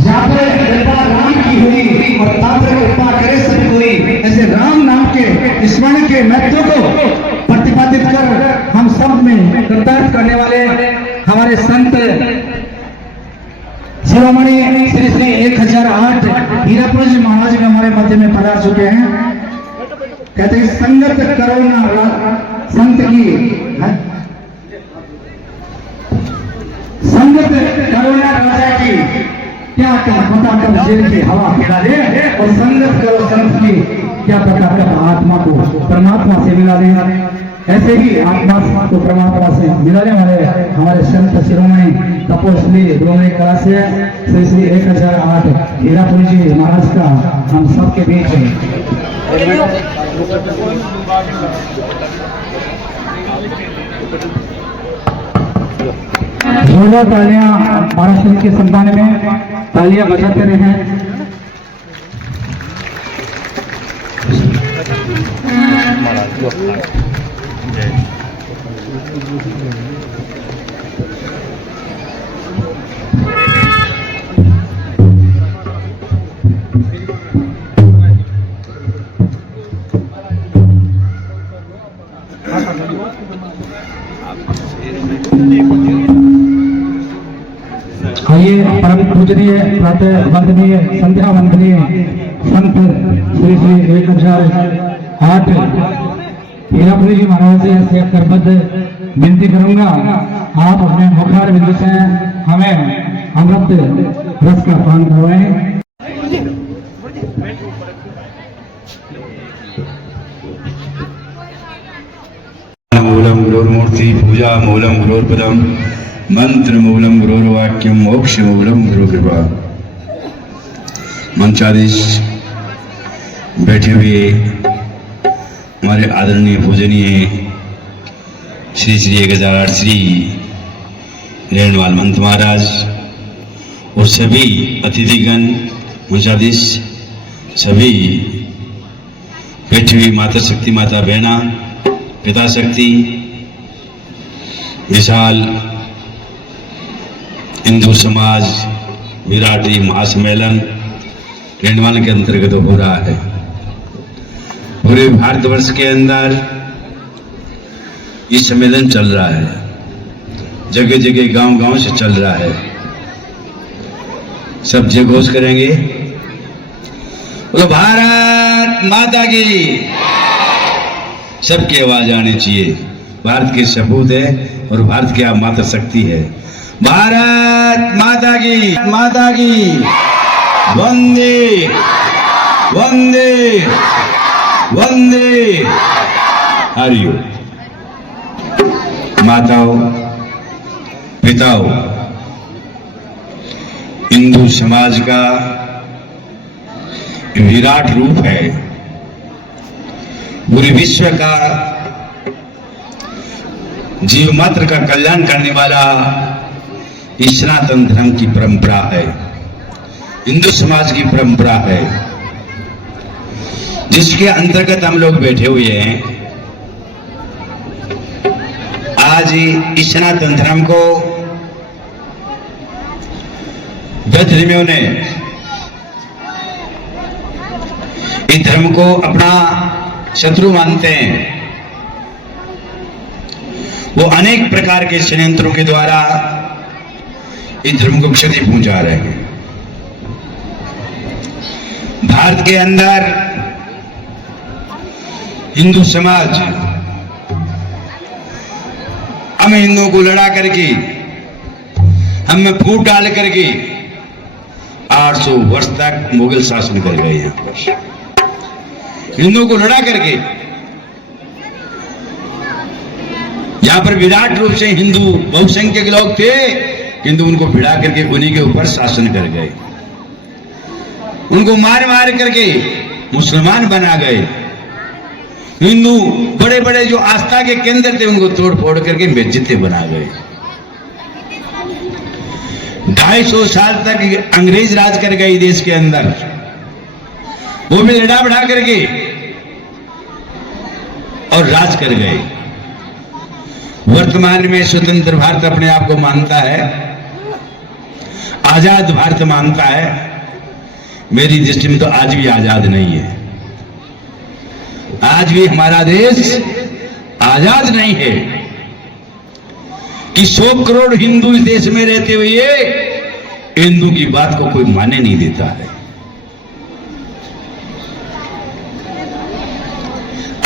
जहाँ पे कृपा राम की हुई और तांत्रिक कृपा करे सब कोई, ऐसे राम नाम के स्मरण के महत्व को प्रतिपादित कर हम सब में कृतार्थ करने वाले हमारे संत शिरोमणि श्री श्री 1008 हीरापुर जी महाराज भी हमारे मध्य में पधार चुके हैं। कहते हैं संगत करो ना संत की, संगत करो ना राजा की, क्या पता कब जेल की हवा खिला दे, और संगत करो संत की, क्या पता कब आत्मा को परमात्मा से मिला दे। ऐसे ही आत्मा को परमात्मा से मिलाने वाले हमारे संत शिरोमणि तपोश्री डोंगरी कला से श्री श्री 1008 हीरापुर जी महाराज का हम सबके बीच है। जोरदार तालियां महाराष्ट्र के सम्मान में तालियां बजाते रहे। आइए परम पूजनीय प्रातः वंदनीय संध्या वंदनीय संत श्री श्री 1008 हीरापुरी जी महाराज से करबद्ध विनती करूंगा, आप अपने मुखार बिंदु से हमें अमृत रस का पान करवाएं। मूलम गुरुर्मूर्ति पूजा मूलम गुरुर्पदम मंत्र मूलम गुरुर्वाक्यम मोक्ष मूलम गुरु कृपा। मंचाधीश बैठे हुए हमारे आदरणीय पूजनीय श्री श्री 1008 श्री रेणुवाल महंत महाराज और सभी अतिथिगण, मंचाधीश, सभी बैठी हुई माता शक्ति, माता बहना, पिता शक्ति, विशाल हिंदू समाज विराटी महासम्मेलन रेणुवाल के अंतर्गत हो रहा है। पूरे भारतवर्ष के अंदर ये सम्मेलन चल रहा है, जगह जगह गांव गांव से चल रहा है। सब जयघोष करेंगे, बोलो भारत माता की। सबकी आवाज आनी चाहिए। भारत की सपूत है और भारत की आप माता शक्ति है। भारत माता की, माता की वंदे वंदे वंदे। हरिओम। माताओं, पिताओं, हिंदू समाज का विराट रूप है। पूरे विश्व का जीव मात्र का कल्याण करने वाला सनातन धर्म की परंपरा है, हिंदू समाज की परंपरा है, जिसके अंतर्गत हम लोग बैठे हुए हैं। आज इस सनातन धर्म को धर्मियों ने इस धर्म को अपना शत्रु मानते हैं। वो अनेक प्रकार के षड्यंत्रों के द्वारा इस धर्म को क्षति पहुंचा रहे हैं। भारत के अंदर हिंदू समाज हम हिंदुओं को लड़ा करके, हम में फूट डाल करके 800 वर्ष तक मुगल शासन कर गए। यहाँ पर हिंदुओं को लड़ा करके यहाँ पर विराट रूप से हिंदू बहुसंख्यक लोग थे, किंतु उनको भिड़ा करके उन्हीं के ऊपर शासन कर गए। उनको मार मार करके मुसलमान बना गए। हिंदू बड़े बड़े जो आस्था के केंद्र थे उनको तोड़ फोड़ करके बेइज्जती बना गए। 250 साल तक अंग्रेज राज कर गए देश के अंदर, वो भी लड़ा बढ़ा करके और राज कर गए। वर्तमान में स्वतंत्र भारत अपने आप को मानता है। आजाद भारत मानता है, मेरी दृष्टि में तो आज भी आजाद नहीं है। आज भी हमारा देश आजाद नहीं है कि 100 करोड़ हिंदू इस देश में रहते हुए हिंदू की बात को कोई माने नहीं देता है।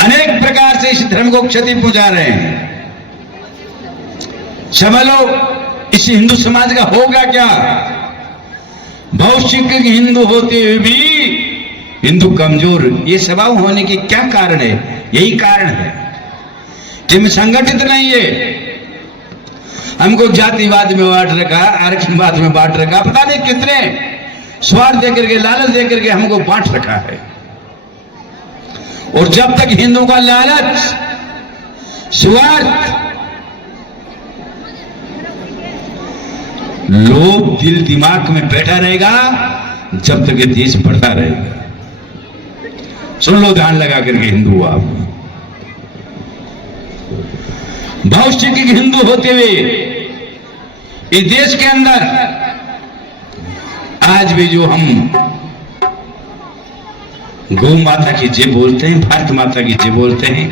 अनेक प्रकार से इस धर्म को क्षति पहुंचा रहे हैं। समझ लो इस हिंदू समाज का होगा क्या? भविष्य के हिंदू होते हुए भी हिंदू कमजोर, ये स्वभाव होने की क्या कारण है? यही कारण है कि हम संगठित नहीं है। हमको जातिवाद में बांट रखा, आरक्षणवाद में बांट रखा, पता नहीं कितने स्वार्थ देकर के, लालच देकर के हमको बांट रखा है। और जब तक हिंदू का लालच, स्वार्थ, लोभ दिल दिमाग में बैठा रहेगा, जब तक ये देश बढ़ता रहेगा। सुन लो ध्यान लगा करके हिंदू आप, भविष्य के हिंदू होते हुए इस देश के अंदर आज भी जो हम गौ माता की जय बोलते हैं, भारत माता की जय बोलते हैं,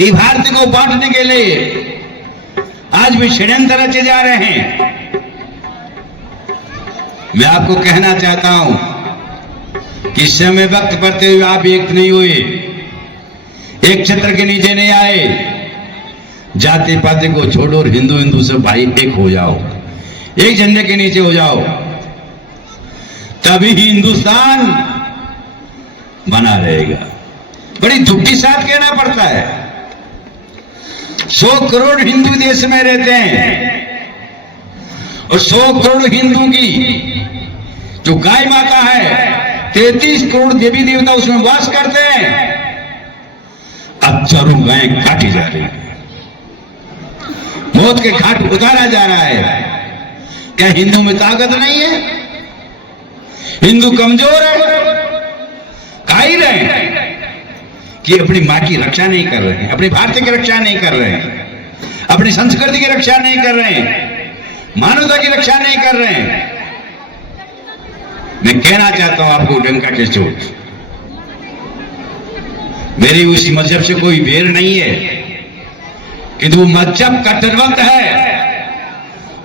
ये भारत को बांटने के लिए आज भी षड्यंत्र रचे जा रहे हैं। मैं आपको कहना चाहता हूं कि समय वक्त पड़ते हुए आप एक नहीं हुए, एक छत्र के नीचे नहीं आए। जाति पाति को छोड़ो और हिंदू हिंदू से भाई एक हो जाओ, एक झंडे के नीचे हो जाओ, तभी हिंदुस्तान बना रहेगा। बड़ी दुख के साथ कहना पड़ता है, 100 करोड़ हिंदू देश में रहते हैं और 100 करोड़ हिंदू की जो गाय माता है, 33 करोड़ देवी देवता उसमें वास करते हैं। अब चारों गायें काटी जा रही है, मौत के घाट उतारा जा रहा है। क्या हिंदू में ताकत नहीं है? हिंदू कमजोर है? काई रहे कि अपनी मां की रक्षा नहीं कर रहे हैं, अपनी भारत की रक्षा नहीं कर रहे हैं, अपनी संस्कृति की रक्षा नहीं कर रहे हैं, मानवता की रक्षा नहीं कर रहे हैं। मैं कहना चाहता हूं आपको डंका के चोट, मेरी उस मजहब से कोई वेर नहीं है, किंतु वो मजहब कट्टरपंथ है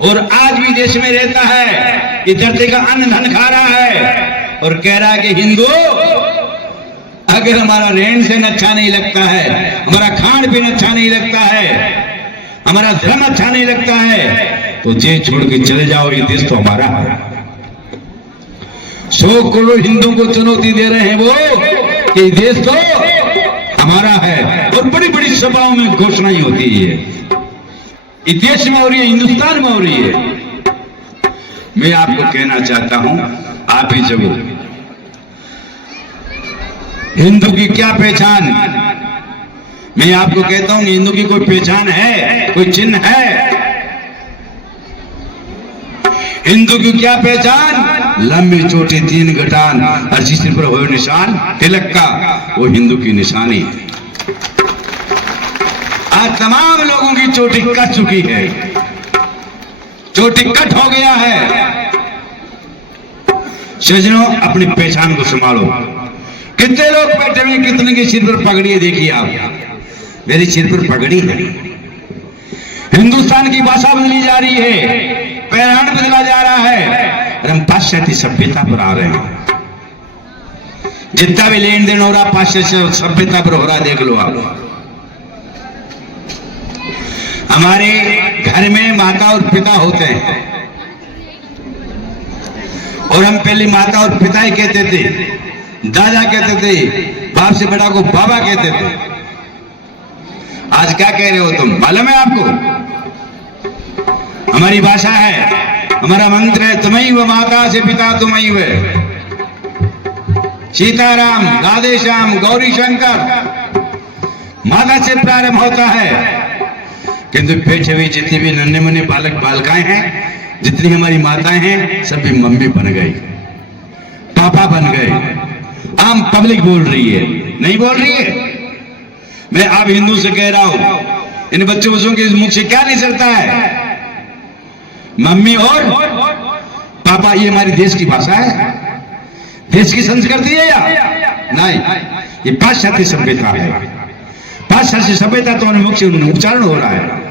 और आज भी देश में रहता है। ये धरती का अन्न धन खा रहा है और कह रहा है कि हिंदू अगर हमारा रहन सहन अच्छा नहीं लगता है, हमारा खान पीन अच्छा नहीं लगता है, हमारा धर्म अच्छा नहीं लगता है, तो जे छोड़ के चले जाओ, ये देश तो हमारा है। 100 करोड़ हिंदू को चुनौती दे रहे हैं वो कि देश तो हमारा है, और बड़ी बड़ी सभाओं में घोषणाएं होती है, इस देश में हो रही है, हिंदुस्तान में हो रही है। मैं आपको कहना चाहता हूं, आप ही जगो हिंदू की क्या पहचान? मैं आपको कहता हूं हिंदू की कोई पहचान है, कोई चिन्ह है? हिंदू की क्या पहचान? लंबी चोटी 3 गठान और जिस पर हो निशान तिलक का, वो हिंदू की निशानी है। आज तमाम लोगों की चोटी कट चुकी है, चोटी कट हो गया है। सज्जनों, अपनी पहचान को संभालो। कितने लोग बैठे हुए, कितने के सिर पर पगड़ी है? देखिए आप, मेरे सिर पर पगड़ी है। हिंदुस्तान की भाषा बदली जा रही है, पैराण बदला जा रहा है, और हम पाश्चात्य सभ्यता पर आ रहे हैं। जितना भी लेन देन हो रहा पाश्चात्य सभ्यता पर हो रहा, देख लो आप। हमारे घर में माता और पिता होते हैं, और हम पहले माता और पिता ही कहते थे, दादा कहते थे, बाप से बड़ा को बाबा कहते थे। आज क्या कह रहे हो तुम? मालूम है आपको? हमारी भाषा है, हमारा मंत्र है, तुमैव माता से पिता तुमैव। सीताराम, राधे श्याम, गौरी शंकर, माता से प्रारंभ होता है। किंतु बैठे हुए जितने भी नन्हे मुन्ने बालक बालिकाएं हैं, जितनी हमारी माताएं हैं, सभी मम्मी बन गई, पापा बन गए। आम पब्लिक बोल रही है, नहीं बोल रही है। मैं आप हिंदू से कह रहा हूं, इन बच्चों के मुख से क्या नहीं चलता है? मम्मी और पापा, ये हमारी देश की भाषा है, देश की संस्कृति है या नहीं? ये पाश्चात्य सभ्यता है। पाश्चात्य सभ्यता तो मुख्य उच्चारण हो रहा है।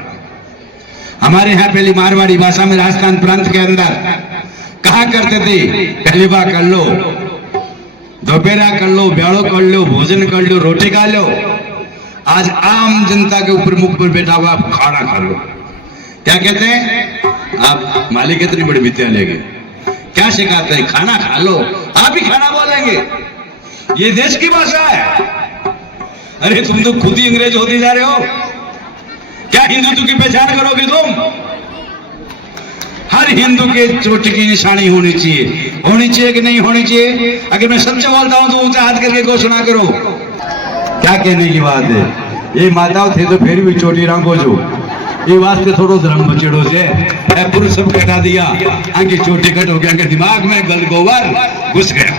हमारे यहाँ पहली मारवाड़ी भाषा में राजस्थान प्रांत के अंदर कहा करते थे, कहलीबा कर लो, दोपहरा कर लो, ब्याड़ो कर लो, भोजन कर लो, रोटी खा लो। आज आम जनता के ऊपर मुख पर बैठा हुआ आप खाना खा लो। क्या कहते हैं? आप मालिक इतनी बड़ी विद्यालय के क्या सिखाते हैं? खाना खा लो। आप ही खाना बोलेंगे। ये देश की भाषा है। अरे तुम तो खुद ही अंग्रेज होते जा रहे हो। क्या हिंदुत्व की पहचान करोगे तुम? हर हिंदू के चोटी की निशानी होनी चाहिए कि नहीं होनी चाहिए? अगर मैं सच्चा बोलता हूं तो ऊंचा हाथ करके घोषणा करो। क्या कहने की बात है? ये माताओं थे तो फिर भी चोटी रंगो जो ये वास्ते थोड़ो धर्म बचेड़ो से पुरुष सब कटा दिया, आगे चोटी कट हो गया, आगे दिमाग में गल गोबर घुस गया।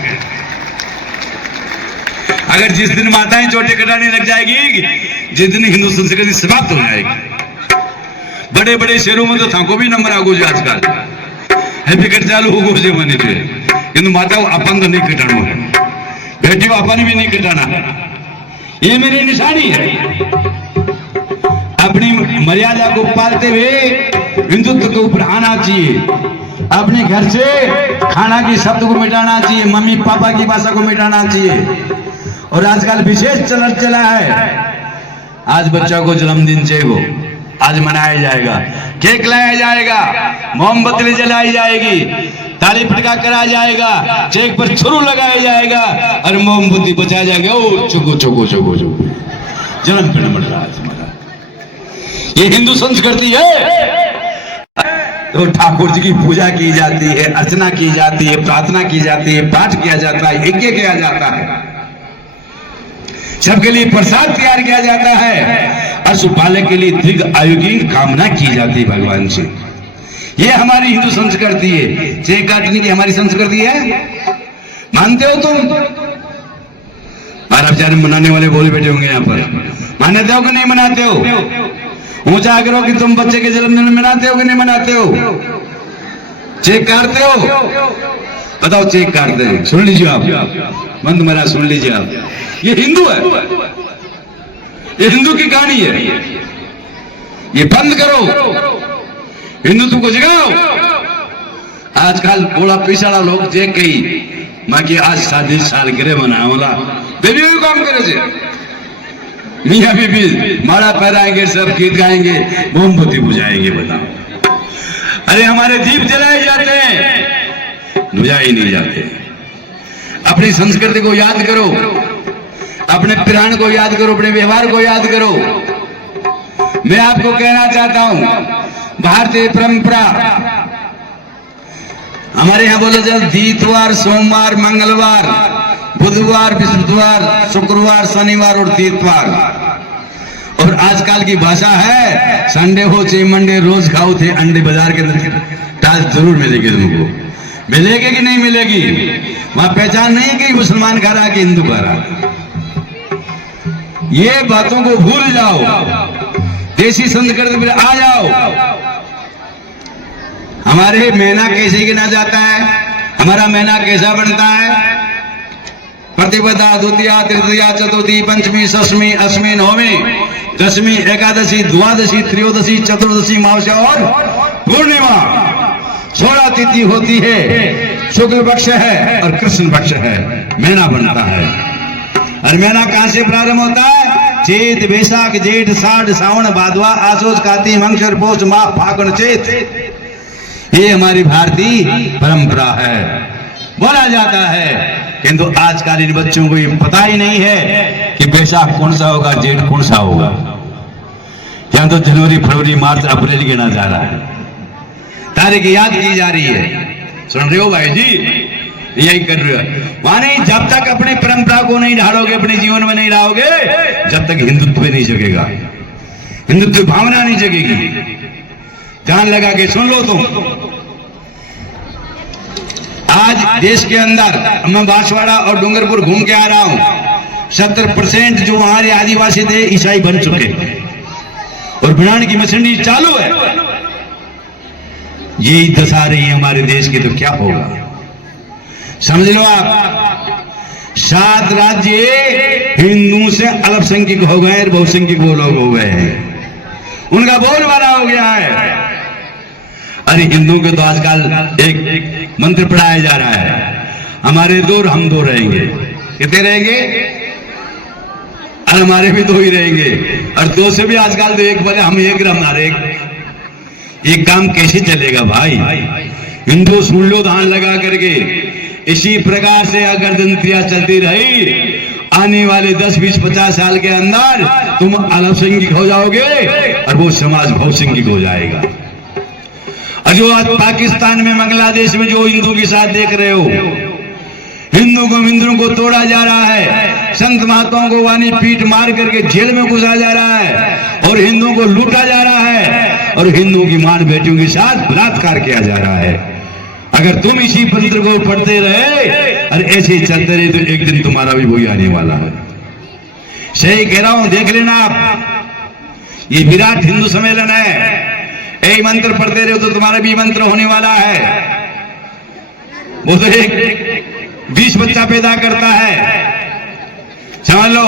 अगर जिस दिन माताएं चोटी कटाने लग जाएगी, जिस दिन हिंदू संस्कृति समाप्त हो जाएगी। बड़े बड़े शहरों में तो थाको भी नंबर आगो आजकल हैप्पी कट चालू हो गो मनी थे, किंतु माता अपन तो नहीं कटाना है, बेटी अपन भी नहीं कटाना है। ये मेरी निशानी है। अपनी मर्यादा को पालते हुए हिंदुत्व को ऊपर आना चाहिए। अपने घर से खाना की शब्द को मिटाना चाहिए, मम्मी पापा की भाषा को मिटाना चाहिए। और आजकल विशेष चलन चला है, आज बच्चा को जन्मदिन चाहिए, आज मनाया जाएगा, केक लाया जाएगा, मोमबत्ती जलाई जाएगी, ताली पटका करा जाएगा, केक पर छुरू लगाया जाएगा और मोमबत्ती बचाया जाएगा। ओ चुको चुको चुको चुको, जन्मदिन मना रहा है तुम्हारा। ये हिंदू संस्कृति है। तो ठाकुर जी की पूजा की जाती है, अर्चना की जाती है, प्रार्थना की जाती है, पाठ किया जाता है, यज्ञ किया जाता है, सबके लिए प्रसाद तैयार किया जाता है, पशुपालक के लिए दीर्घ आयु की कामना की जाती है भगवान से। ये हमारी हिंदू संस्कृति है। चेक काटने की हमारी संस्कृति है। मानते हो तुम? महाराज मनाने वाले बोले बैठे होंगे यहाँ पर। मानते हो कि नहीं मनाते हो? ऊंचा करो कि तुम बच्चे के जन्मदिन मनाते हो कि नहीं मनाते हो? चेक काटते हो? बताओ चेक काटते हैं? सुन लीजिए आप, बंद मरा सुन लीजिए आप। ये हिंदू है, ये हिंदू की कहानी है। ये बंद करो, हिंदुत्व को जगाओ। आजकल बड़ा पिछड़ा लोग जे कही माँ की आज 7 साल गिरे मना वाला बेबी भी काम करे से मियाँ बीबी माला पहराएंगे, सब गीत गाएंगे, मोमबत्ती बुझाएंगे। बताओ, अरे हमारे दीप जलाए जाते हैं, बुझाए नहीं जाते। अपनी संस्कृति को याद करो, अपने पुराण को याद करो, अपने व्यवहार को याद करो। मैं आपको कहना चाहता हूं, भारतीय परंपरा हमारे यहाँ बोलो जब दीतवार, सोमवार, मंगलवार, बुधवार, बृहस्पतिवार, शुक्रवार, शनिवार और तीतवार। और आजकल की भाषा है संडे हो चाहे मंडे, रोज खाओ थे अंडे। बाजार के अंदर टाल जरूर मिलेगी तुमको। मिलेगी कि नहीं मिलेगी? वहां पहचान नहीं है कि मुसलमान खा रहा कि हिंदू खा रहा। ये बातों को भूल जाओ, देसी संस्कृति में आ जाओ। हमारे महीना कैसे गिना जाता है? हमारा महीना कैसा बनता है? प्रतिपदा, द्वितीया, तृतीया, चतुर्थी, पंचमी, षष्मी, अष्टमी, नवमी, दशमी, एकादशी, द्वादशी, त्रयोदशी, चतुर्दशी, मावसा और पूर्णिमा। 16 तिथि होती है। शुक्ल पक्ष है और कृष्ण पक्ष है, महीना बनता है। और महीना कहां से प्रारंभ होता है? चैत, बैसाख, जेठ, साढ़, सावन, भादवा, आसोज, कार्तिक, मंगल, पौष, माघ, फागुन, चैत। ये हमारी भारतीय परंपरा है, बोला जाता है। किंतु आजकल इन बच्चों को ये पता ही नहीं है कि बैसाख कौन सा होगा, जेठ कौन सा होगा। यहाँ तो जनवरी, फरवरी, मार्च, अप्रैल गिना जा रहा है, तारीख याद की जा रही है। सुन रहे हो भाई जी? यही कर रहे हो। माने जब तक अपनी परंपरा को नहीं ढालोगे, अपने जीवन में नहीं लाओगे, जब तक हिंदुत्व नहीं जगेगा, हिंदुत्व भावना नहीं जगेगी। ध्यान लगा के सुन लो तुम। आज देश के अंदर मैं बांसवाड़ा और डूंगरपुर घूम के आ रहा हूं। 70% जो हमारे आदिवासी थे ईसाई बन चुके और बिनान की मशीनरी चालू है। यही दशा रही है हमारे देश की, तो क्या होगा? समझ लो आप, 7 राज्य हिंदुओं से अल्पसंख्यक हो गए और बहुसंख्यक वो लोग हो गए हैं, उनका बोलबाला हो गया है। अरे हिंदुओं के तो आजकल एक मंत्र पढ़ाया जा रहा है, हमारे 2 और हम 2 रहेंगे। कितने रहेंगे? और हमारे भी 2 ही रहेंगे, और 2 से भी आजकल तो 1 बोले हम 1 हमारे 1। ये काम कैसे चलेगा भाई? हिंदू सुन लो धान लगा करके। इसी प्रकार से अगर जनक्रिया चलती रही, आने वाले 10, 20, 50 साल के अंदर तुम अल्पसंख्यक हो जाओगे और वो समाज बहुसंख्यक हो जाएगा। और जो आज पाकिस्तान में, बांग्लादेश में जो हिंदू के साथ देख रहे हो, हिंदुओं को तोड़ा जा रहा है, संत महात्माओं को वानी पीट मार करके जेल में घुसा जा रहा है, और हिंदुओं को लूटा जा रहा है, और हिंदुओं की मां बेटियों के साथ बलात्कार किया जा रहा है। अगर तुम इसी मंत्र को पढ़ते रहे और ऐसे ही चलते रहे तो एक दिन तुम्हारा भी वही आने वाला है। सही कह रहा हूं, देख लेना आप। ये विराट हिंदू सम्मेलन है, यही मंत्र पढ़ते रहे तो तुम्हारा भी मंत्र होने वाला है। वो तो एक 20 बच्चा पैदा करता है, समझ लो।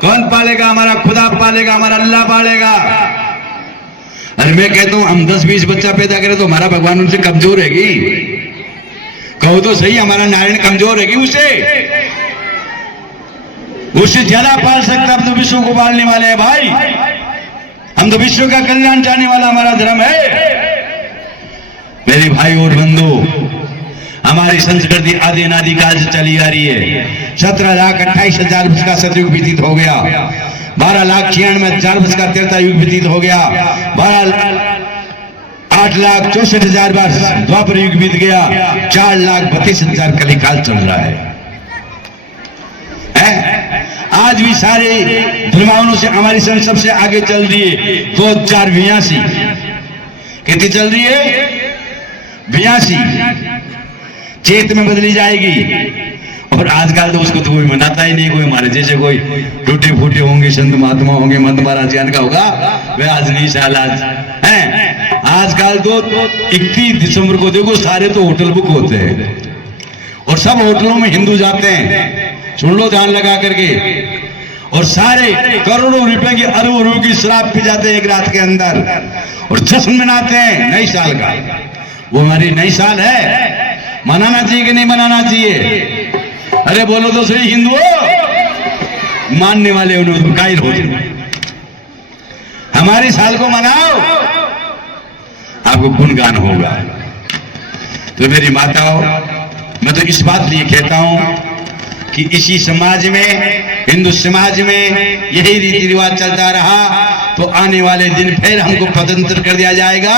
कौन पालेगा? हमारा खुदा पालेगा, हमारा अल्लाह पालेगा। अरे मैं कहता हूं हम 10-20 बच्चा पैदा करें तो हमारा भगवान उनसे कमजोर हैगी? कहो तो सही, हमारा नारायण कमजोर हैगी उससे ज्यादा पाल सकता। हम तो विश्व को पालने वाले हैं भाई, हम तो विश्व का कल्याण चाहने वाला हमारा धर्म है। मेरे भाई और बंधु, हमारी संस्कृति आदि अनादि काल से चली आ रही है। 17,28,000 वर्ष का सतयुग व्यतीत हो गया, 12,96,000 वर्ष का त्रेता युग व्यतीत हो गया, 8,64,000 वर्ष द्वापर युग बीत गया, 4,32,000 कलिकाल चल रहा है। आज भी सारे धर्मावनों से हमारी संस्कृति सबसे आगे चल रही है। 2082 कितनी चल रही है? 82 चेत में बदली जाएगी। और आजकल तो उसको तो कोई मनाता ही नहीं। कोई हमारे जैसे कोई टूटे फूटे होंगे, संत महात्मा होंगे, मंत महाराज ज्ञान का होगा, वे आज नहीं साल आज है। आजकल तो 31 दिसंबर को देखो, सारे तो होटल बुक होते हैं और सब होटलों में हिंदू जाते हैं। सुन लो ध्यान लगा करके, और सारे करोड़ों रुपए की, अरबों रुपए की शराब पी जाते हैं एक रात के अंदर, और जश्न मनाते हैं नई साल का। वो हमारी नई साल है, मनाना चाहिए कि नहीं मनाना चाहिए? अरे बोलो तो सही हिंदुओं, मानने वाले उन्होंने कायल हो जाए। हमारी साल को मनाओ, आपको गुणगान होगा। तो मेरी माताओं, मैं तो इस बात लिए कहता हूं कि इसी समाज में, हिंदू समाज में यही रीति रिवाज चलता रहा तो आने वाले दिन फिर हमको स्वतंत्र कर दिया जाएगा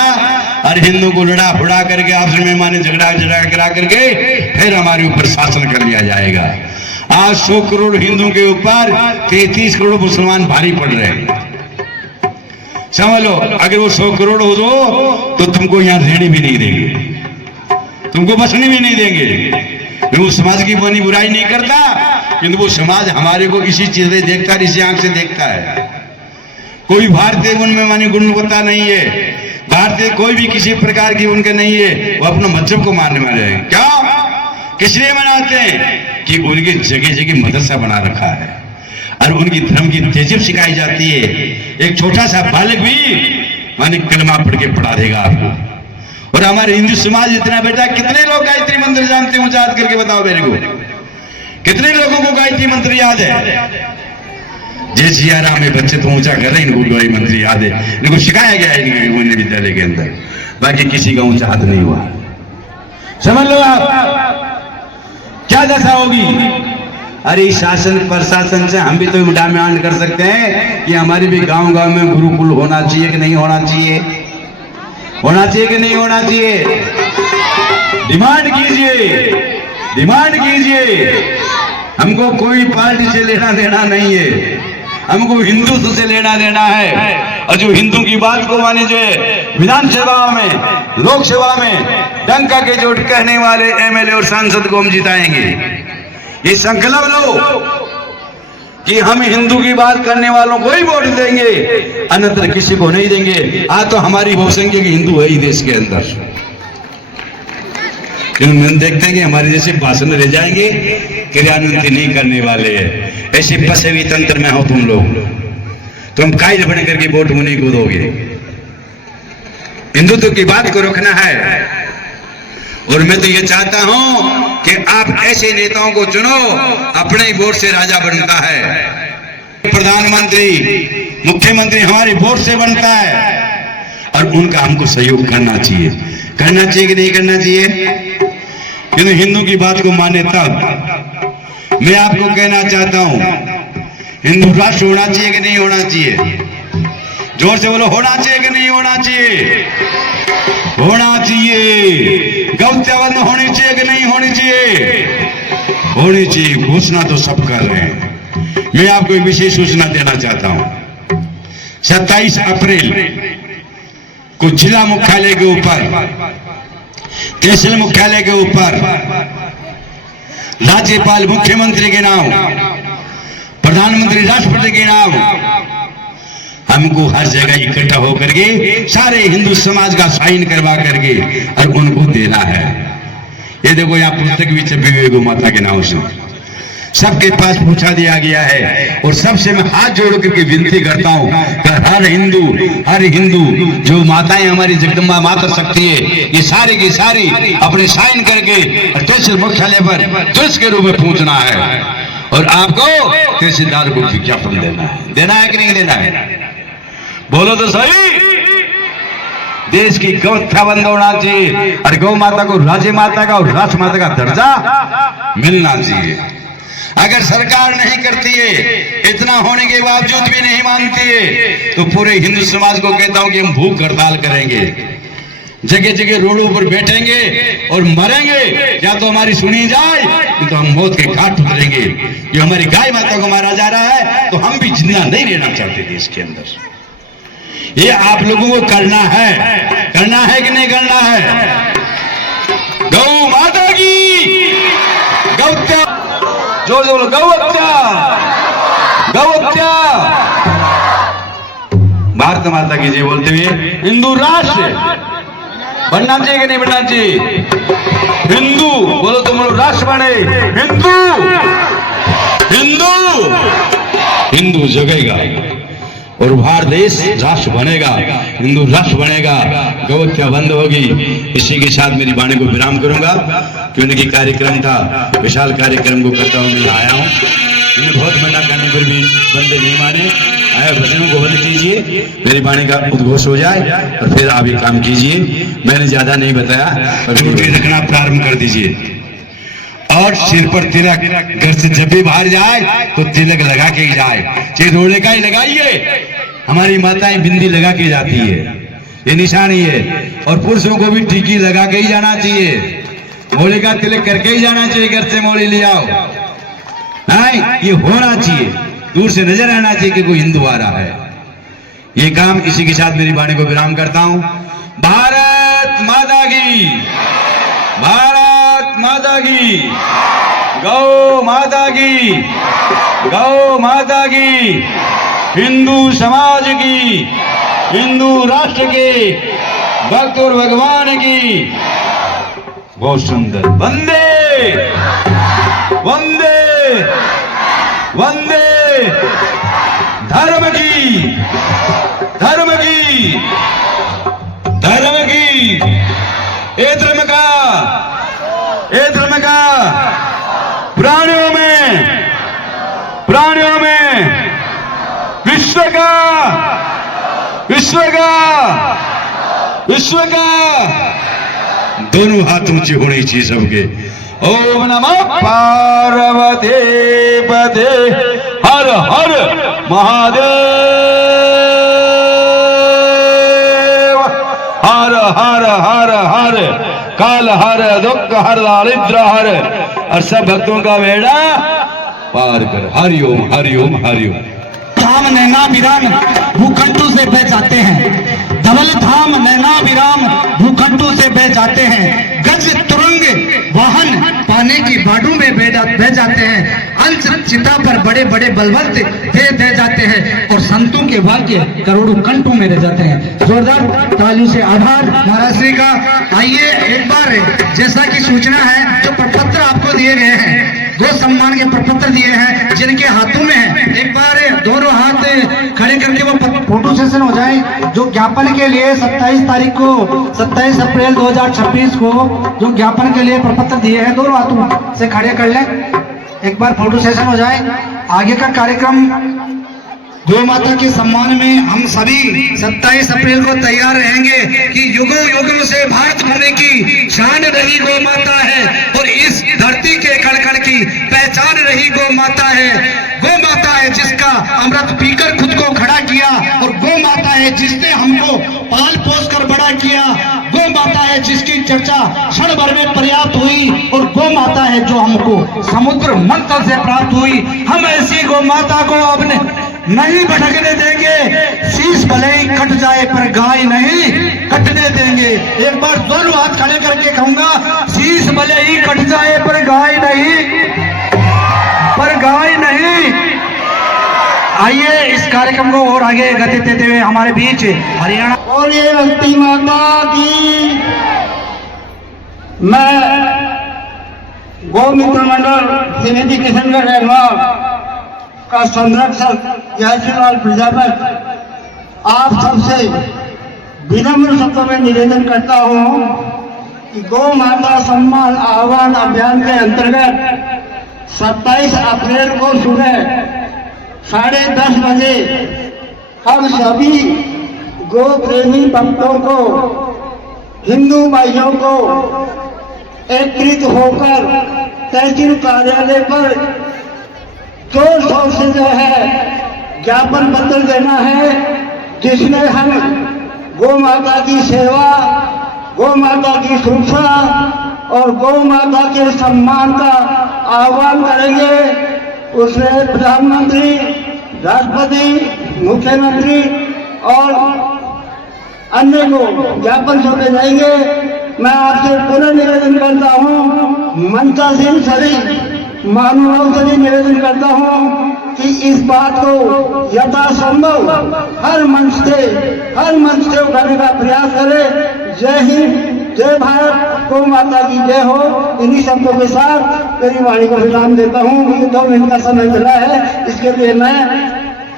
और हिंदू को लड़ा फुड़ा करके आपस में माने झगड़ा करा करके फिर हमारे ऊपर शासन कर लिया जाएगा। आज 100 करोड़ हिंदुओं के ऊपर 33 करोड़ मुसलमान भारी पड़ रहे हैं। समझ लो, अगर वो 100 करोड़ हो तो तुमको यहाँ रहने भी नहीं देंगे, तुमको बसने भी नहीं देंगे। वो समाज की बनी बुराई नहीं करता, किंतु वो समाज हमारे को इसी चीज से देखता है, इसी आंख से देखता है। कोई भारतीय उनमें मानी गुणवत्ता नहीं है, भारतीय कोई भी किसी प्रकार की उनके नहीं है। वो अपना मजहब को मानने वाले हैं। क्या किसलिए मनाते हैं? कि उनकी जगह जगह मदरसा बना रखा है और उनकी धर्म की तहजीब सिखाई जाती है। एक छोटा सा बालक भी माने कलमा पढ़ के पढ़ा देगा आपको। और हमारे हिंदू समाज इतना बेटा, कितने लोग गायत्री मंत्र जानते हैं? याद करके बताओ मेरे को, कितने लोगों को गायत्री मंत्र याद है? जय सिया राम में बच्चे तो ऊंचा कर रहे हैं, इनको गायत्री मंत्र याद है, इनको सिखाया गया है इनके विद्यालय के अंदर, बाकी किसी का ऊंचा हाथ नहीं हुआ। समझ लो आप क्या दशा होगी। अरे शासन प्रशासन से हम भी तो डिमांड कर सकते हैं कि हमारे भी गांव गांव में गुरुकुल होना चाहिए कि नहीं होना चाहिए? होना चाहिए कि नहीं होना चाहिए? डिमांड कीजिए, डिमांड कीजिए। हमको कोई पार्टी से लेना देना नहीं है, हमको हिंदुत्व से लेना देना है। और जो हिंदू की बात को माने, जो है विधानसभा में, लोकसभा में डंका के चोट कहने वाले एमएलए और सांसद को हम जिताएंगे। ये संकल्प लो कि हम हिंदू की बात करने वालों को ही वोट देंगे, अन्यत्र किसी को नहीं देंगे। आज तो हमारी बहुसंख्यक हिंदू है ही देश के अंदर। इन्होंने देखते हैं कि हमारे जैसे भाषण रह जाएंगे, क्रियान्वित नहीं करने वाले हैं। ऐसे फंसे हुए तंत्र में हो तुम लोग, तुम कायल बन करके वोट मुनि को दोगे। हिंदुत्व की बात को रखना है। और मैं तो ये चाहता हूं कि आप ऐसे नेताओं को चुनो, अपने ही वोट से राजा बनता है। प्रधानमंत्री, मुख्यमंत्री हमारे वोट से बनता है, और उनका हमको सहयोग करना चाहिए। करना चाहिए कि नहीं करना चाहिए? क्योंकि हिंदू की बात को माने तब। मैं आपको कहना चाहता हूं, हिंदू राष्ट्र होना चाहिए कि नहीं होना चाहिए? जोर से बोलो, होना चाहिए कि नहीं होना चाहिए? होना चाहिए। गौत्या बंद होनी चाहिए कि नहीं होनी चाहिए? होनी चाहिए। घोषणा तो सब कर रहे हैं। मैं आपको एक विशेष सूचना देना चाहता हूं। 27 अप्रैल को जिला मुख्यालय के ऊपर, तहसील मुख्यालय के ऊपर राज्यपाल मुख्यमंत्री के नाम, प्रधानमंत्री राष्ट्रपति के नाम, हमको हर जगह इकट्ठा होकर के सारे हिंदू समाज का साइन करवा करके और उनको देना है। ये देखो यहाँ पुस्तक भी छपी हुई गौ माता के नाम से, सबके पास पूछा दिया गया है। और सबसे मैं हाथ जोड़ करके विनती करता हूँ कि हर हिंदू जो माताएं हमारी जगदम्बा माता शक्ति है, ये सारी की सारी अपने साइन करके तहसील मुख्यालय पर तुलस के रूप में पहुंचना है। और आपको तहसीलदार को विज्ञापन देना है कि नहीं देना है? बोलो तो सही। देश की गौहत्या बंद होना चाहिए और गौ माता को राज्य माता का और राष्ट्र माता का दर्जा मिलना चाहिए। अगर सरकार नहीं करती है, इतना होने के बावजूद भी नहीं मानती है, तो पूरे हिंदू समाज को कहता हूं कि हम भूख हड़ताल करेंगे, जगह जगह रोडों पर बैठेंगे और मरेंगे। या तो हमारी सुनी जाए, तो हम मौत के घाट उतरेंगे। जो हमारी गाय माता को मारा जा रहा है, तो हम भी जिंदा नहीं रहना चाहते देश के अंदर। ये आप लोगों को करना है कि नहीं करना है? गौ माता की गौत्या, जोर से बोलो, गौहत्या, गौहत्या। भारत माता की जय बोलते हुए हिंदू राष्ट्र बनना चाहिए कि नहीं बनना चाहिए? हिंदू बोलो, तुम लोग राष्ट्र बने। हिंदू जगेगा और भारत देश राष्ट्र बनेगा, हिंदू राष्ट्र बनेगा, गौहत्या बंद होगी। इसी के साथ मेरी वाणी को विराम करूंगा, क्योंकि कार्यक्रम था, विशाल कार्यक्रम को करता हूं मैं आया हूं। मैंने बहुत मना करने पर भी बंदे नहीं माने। आया भजनों को बंद कीजिए, मेरी वाणी का उद्घोष हो जाए और फिर आप ये काम कीजिए। मैंने ज्यादा नहीं बताया, रोटी रखना प्रारंभ कर दीजिए। और सिर पर तिलक, घर से जब भी बाहर जाए तो तिलक लगा के ही जाए, चाहे रोड़े का ही लगाइए। हमारी माताएं बिंदी लगा के जाती है, ये निशानी है। और पुरुषों को भी टीकी लगा के ही जाना चाहिए, मोले का तिलक करके ही जाना चाहिए। घर से मोले ले आओ, नहीं, ये होना चाहिए। दूर से नजर आना चाहिए कि कोई हिंदू आ रहा है। ये काम, इसी के साथ मेरी वाणी को विराम करता हूं। भारत माता की, भारत माता की, गौ माता की, गौ माता की, हिंदू समाज की, हिंदू राष्ट्र के भक्त और भगवान की। बहुत सुंदर। वंदे वंदे वंदे। धर्म की, धर्म की, धर्म की, ए धर्म का, ए धर्म का, प्राणियों में, प्राणियों में, विश्व का, विश्व का, विश्व का। दोनों हाथ ऊंचे होने चाहिए सबके। ओम नमः पार्वती पते हर हर महादेव, हर हर हर हर, काल हर, दुख हर, दारिद्र हर, और सब भक्तों का बेड़ा पार कर। हरिओम हरिओम हरिओम। धाम नैना विराम भूखंडों से बह जाते हैं, धवल धाम नैना विराम भूखंडों से बह जाते हैं। गज तुरंग वाहन पाने की बाढ़ों में बह जाते हैं। अंश चिता पर बड़े बड़े बलवंत दे जाते हैं और संतों के वाक्य करोड़ों कंठों में रह जाते हैं। जोरदार ताली से आभार महाराज श्री का। आइए एक बार जैसा कि सूचना है, जो प्रपत्र आपको दिए गए हैं, गो सम्मान के प्रपत्र दिए हैं जिनके हाथों में है, एक बार दोनों हाथ खड़े करके वो फोटो सेशन हो जाए। जो ज्ञापन के लिए 27 अप्रैल 2026 को जो ज्ञापन के लिए प्रपत्र दिए हैं, दोनों हाथों से खड़े कर लें, एक बार फोटो सेशन हो जाए। आगे का कार्यक्रम गौ माता के सम्मान में हम सभी 27 अप्रैल को तैयार रहेंगे कि युगों युगों से भारत भूमि की शान रही गौ माता है और इस धरती के कण कण की पहचान रही गौ माता है। गौ माता है जिसका अमृत पीकर खुद को खड़ा किया और गौ माता है जिसने हमको पाल पोस कर बड़ा किया। गौ माता है जिसकी चर्चा क्षण भर में पर्याप्त हुई और गौ माता है जो हमको समुद्र मंथन से प्राप्त हुई। हम ऐसी गौ माता को अपने नहीं भटकने देंगे, शीश भले ही कट जाए पर गाय नहीं कटने देंगे। एक बार दोनों हाथ खड़े करके कहूंगा, शीश भले ही कट जाए पर गाय नहीं। आइए इस कार्यक्रम को और आगे गति देते हुए हमारे बीच हरियाणा और ये भक्ति माता की मैं गौ मित्र मंडल समिति किशनगढ़ रहनवा का संरक्षक जयश्रीलाल प्रजापति आप सबसे विनम्र शब्दों में निवेदन करता हूँ कि गौ माता सम्मान आह्वान अभियान के अंतर्गत 27 अप्रैल को सुबह 10:30 बजे हम सभी गौ प्रेमी भक्तों को, हिंदू भाइयों को एकत्रित होकर तहसील कार्यालय पर जोर शोर से जो है ज्ञापन पत्र देना है, जिसमें हम गौ माता की सेवा, गौ माता की सुरक्षा और गौ माता के सम्मान का आह्वान करेंगे। उसमें प्रधानमंत्री, राष्ट्रपति, मुख्यमंत्री और अन्य को ज्ञापन सौंपे जाएंगे। मैं आपसे पुनः निवेदन करता हूँ, मंचासीन सभी महानुभाव से भी निवेदन करता हूँ कि इस बात को यथासंभव हर मंच से उठाने का प्रयास करें। जय हिंद, जय भारत, गौ माता की जय हो। इन्हीं शब्दों के साथ मेरी वाणी को विराम देता हूँ। मुझे 2 मिनट का समय मिला है, इसके लिए मैं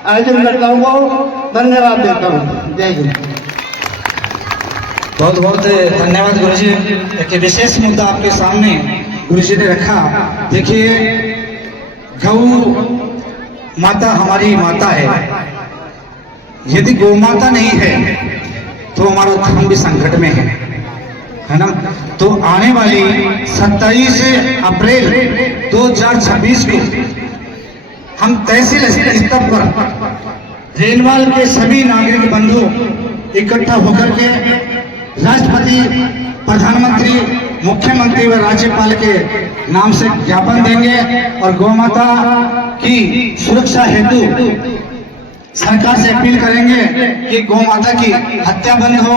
आयोजन करता हूँ, धन्यवाद देता हूँ। जय हिंद। बहुत बहुत धन्यवाद गुरुजी। एक विशेष मुद्दा आपके सामने गुरुजी ने रखा। देखिए, गौ माता हमारी माता है। यदि गौ माता नहीं है तो हमारा धर्म भी संकट में है ना। तो आने वाली 27 अप्रैल 2026 को हम तहसील स्तर पर रेलवाल के सभी नागरिक बंधु इकट्ठा होकर के राष्ट्रपति, प्रधानमंत्री, मुख्यमंत्री व राज्यपाल के नाम से ज्ञापन देंगे और गौ माता की सुरक्षा हेतु सरकार से अपील करेंगे कि गौ माता की हत्या बंद हो,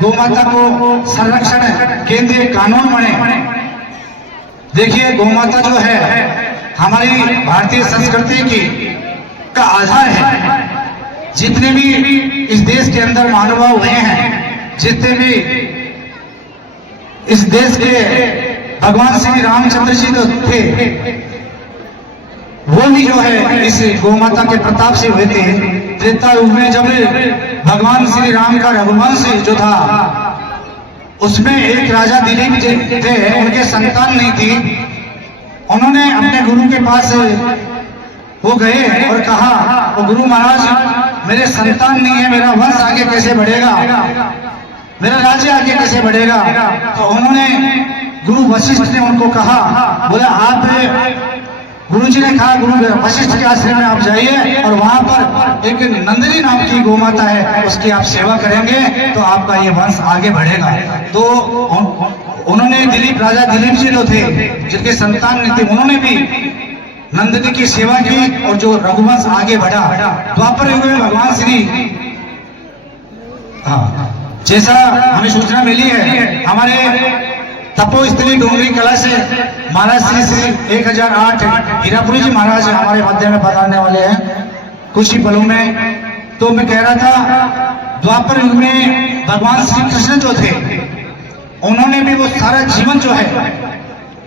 गौ माता को संरक्षण केंद्रीय कानून बने। देखिए, गौ माता जो है हमारी भारतीय संस्कृति की का आधार है। जितने भी इस देश के अंदर महानुभाव हुए हैं, जितने भी इस देश के भगवान श्री रामचंद्र जी जो थे, वो भी जो है इस गौ माता के प्रताप से हुए थे। त्रेता युग में जब भगवान श्री राम का रघुवंश जो था, उसमें एक राजा दिलीप थे, उनके संतान नहीं थी। उन्होंने अपने गुरु के पास वो गए और कहा, वो गुरु महाराज मेरे संतान नहीं है, मेरा वंश आगे कैसे बढ़ेगा, मेरा राज्य आगे कैसे बढ़ेगा। तो उन्होंने गुरु वशिष्ठ ने उनको कहा, बोले आप, गुरुजी ने कहा गुरु वशिष्ठ के आश्रम में आप जाइए और वहां पर एक नंदिनी नाम की गौ माता है, उसकी आप सेवा करेंगे तो आपका ये वंश आगे बढ़ेगा। तो उन्होंने राजा दिलीप जी जो थे, जिनके संतान नहीं थे, उन्होंने भी नंदिनी की सेवा की और जो रघुवंश आगे बढ़ा। द्वापर युग में भगवान श्री, जैसा हमें सूचना मिली है, हमारे तपो स्त्री डोंगरी कला से महाराज श्री श्री 1008 हीरापुरी जी महाराज हमारे मध्य में पधारने वाले हैं कुछ ही पलों में। तो मैं कह रहा था द्वापर युग में भगवान श्री कृष्ण जो थे उन्होंने भी वो सारा जीवन जो है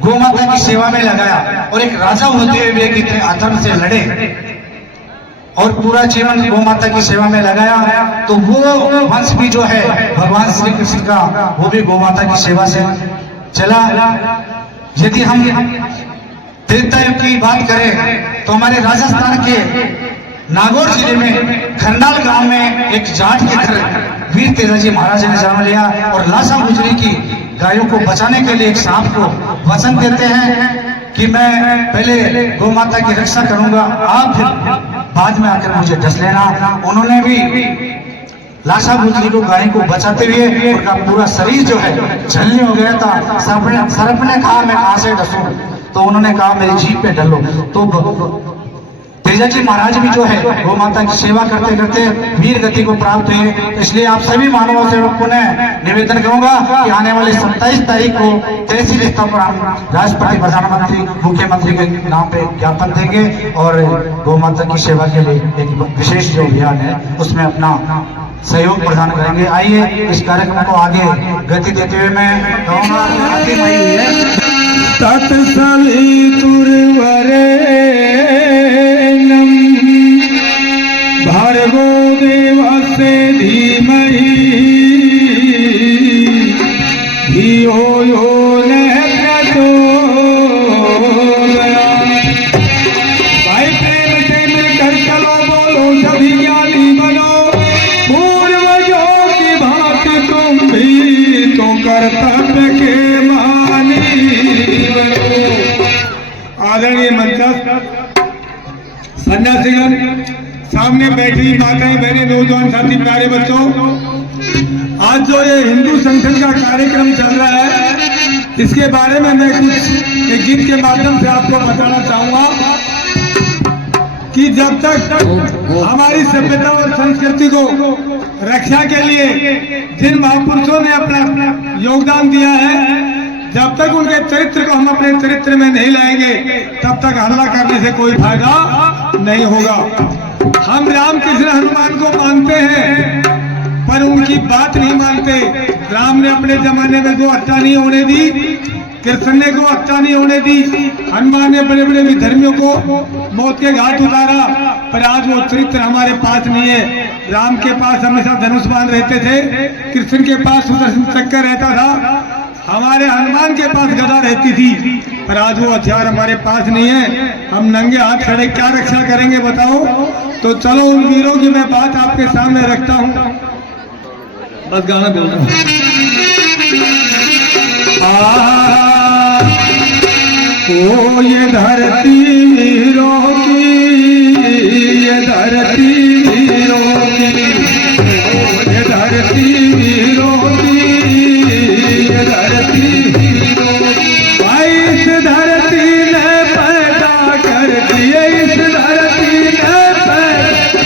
गौ माता की सेवा में लगाया और एक राजा होते हुए भी कितने अधर्म से लड़े और पूरा जीवन गौ माता की सेवा में लगाया। तो वो वंश भी जो है भगवान श्री कृष्ण का वो भी गौ माता की सेवा से चला। यदि हम त्रेता युग की बात करें तो हमारे राजस्थान के नागौर जिले में खरनाल गांव में एक जाट के घर वीर तेजाजी महाराज ने जन्म लिया और लासा गुजरी की गायों को बचाने के लिए एक सांप को वचन देते हैं कि मैं पहले गौ माता की रक्षा करूंगा, आप फिर बाद में आकर मुझे डस लेना। उन्होंने भी लाशा गुजरी को गाय को बचाते हुए उनका पूरा शरीर जो है जलने हो गया था। सर्प ने कहा मैं कहां से डसूं, तो उन्होंने कहा मेरी जीभ पे डलो। तो तेजाजी महाराज भी जो है गौ माता की सेवा करते करते वीर गति को प्राप्त हुए। इसलिए आप सभी मानव सेवकों ने निवेदन करूंगा कि आने वाले 27 तारीख को तहसील स्तर पर हम राष्ट्रपति, प्रधानमंत्री, मुख्यमंत्री के नाम पे ज्ञापन देंगे और गौ माता की सेवा के लिए एक विशेष जो अभियान है उसमें अपना सहयोग प्रदान करेंगे। आइए इस कार्यक्रम को आगे गति देते हुए मैं कहूँगा भार्गो देवस्य धीमहि धियो यो नः प्रचोदयात्। भाई प्रेम से मिलकर चलो, बोलो सभी ज्ञानी बनो, पूर्वजों की भांति तुम भी तो कर्तव्य के मानी बनो। आदरणीय मंच सन्यासीगण, सामने बैठी माताएं, बहनें, नौजवान साथी, प्यारे बच्चों, आज जो ये हिंदू संगठन का कार्यक्रम चल रहा है इसके बारे में मैं कुछ एक गीत के माध्यम से आपको बताना चाहूंगा कि जब तक हमारी सभ्यता और संस्कृति को रक्षा के लिए जिन महापुरुषों ने अपना योगदान दिया है, जब तक उनके चरित्र को हम अपने चरित्र में नहीं लाएंगे तब तक हल्ला करने से कोई फायदा नहीं होगा। हम रामकृष्ण हनुमान को मानते हैं पर उनकी बात नहीं मानते। राम ने अपने जमाने में जो हत्या नहीं होने दी, कृष्ण ने को हत्या नहीं होने दी, हनुमान ने बड़े बड़े विधर्मियों को मौत के घाट उतारा, पर आज वो चरित्र हमारे पास नहीं है। राम के पास हमेशा धनुष बाण रहते थे, कृष्ण के पास सुदर्शन चक्र रहता था, हमारे हनुमान के पास गदा रहती थी, पर आज वो हथियार हमारे पास नहीं है। हम नंगे हाथ खड़े क्या रक्षा करेंगे बताओ। तो चलो उन वीरों की मैं बात आपके सामने रखता हूँ। बस गाना बोलना। ओ ये धरती वीरों की, ये धरती वीरों की, ये धरती वीरों की, ये धरती वीरों की। भाई इस धरती ने पैदा कर दिए, इस धरती ने पैदा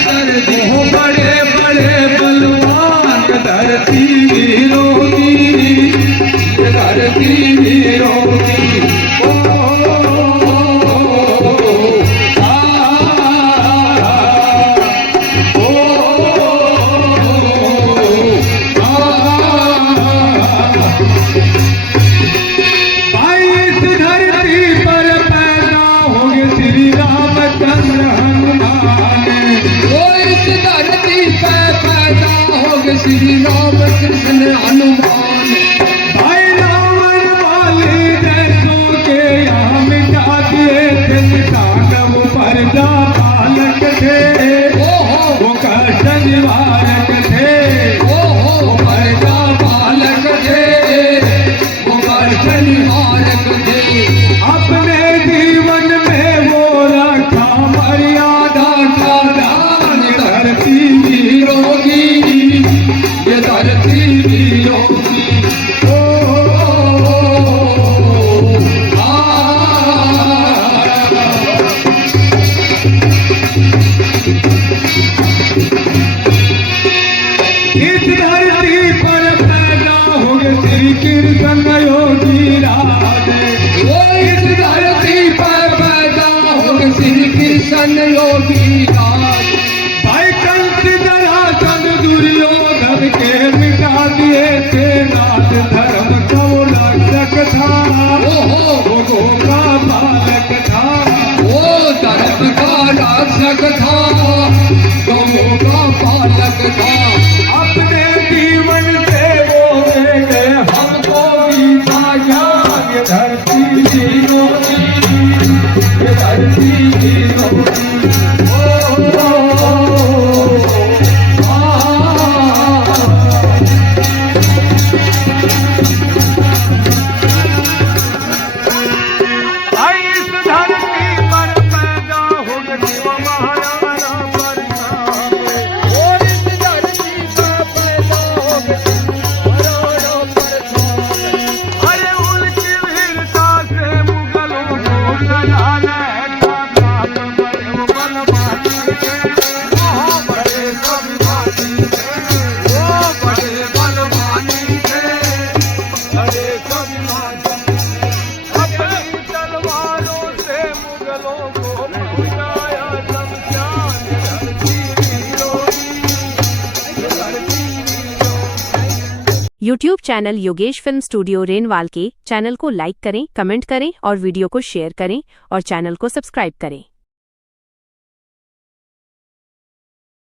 कर दिए बड़े बड़े बलवान। ये धरती वीरों की, ये धरती वीरों की। श्री राम कृष्ण हनुमान। भाई रावण वाले जैसों के यहाँ मिटा दिए थे निशान, वो प्रजा पालक थे, वो कष्ट निवारक थे, वो प्रजा पालक थे, वो कष्ट निवारक थे। अपने जीवन में वो रखा मर्यादा का ध्यान। धरती वीरों की, ये धरती वीरों की। इस धरती पर पैदा हो गए श्री कृष्ण योगी धर्म का वो रक्षक था, लोगों का पालक था, वो धर्म का रक्षक था, लोगों का पालक था। अपने जीवन से वो दे गए हमको गीता ज्ञान। ये धरती की रोटी, ये धरती की रोटी। YouTube channel Yogesh film studio renewal के चैनल को लाइक करें, कमेंट करें और वीडियो को शेयर करें और चैनल को सब्सक्राइब करें।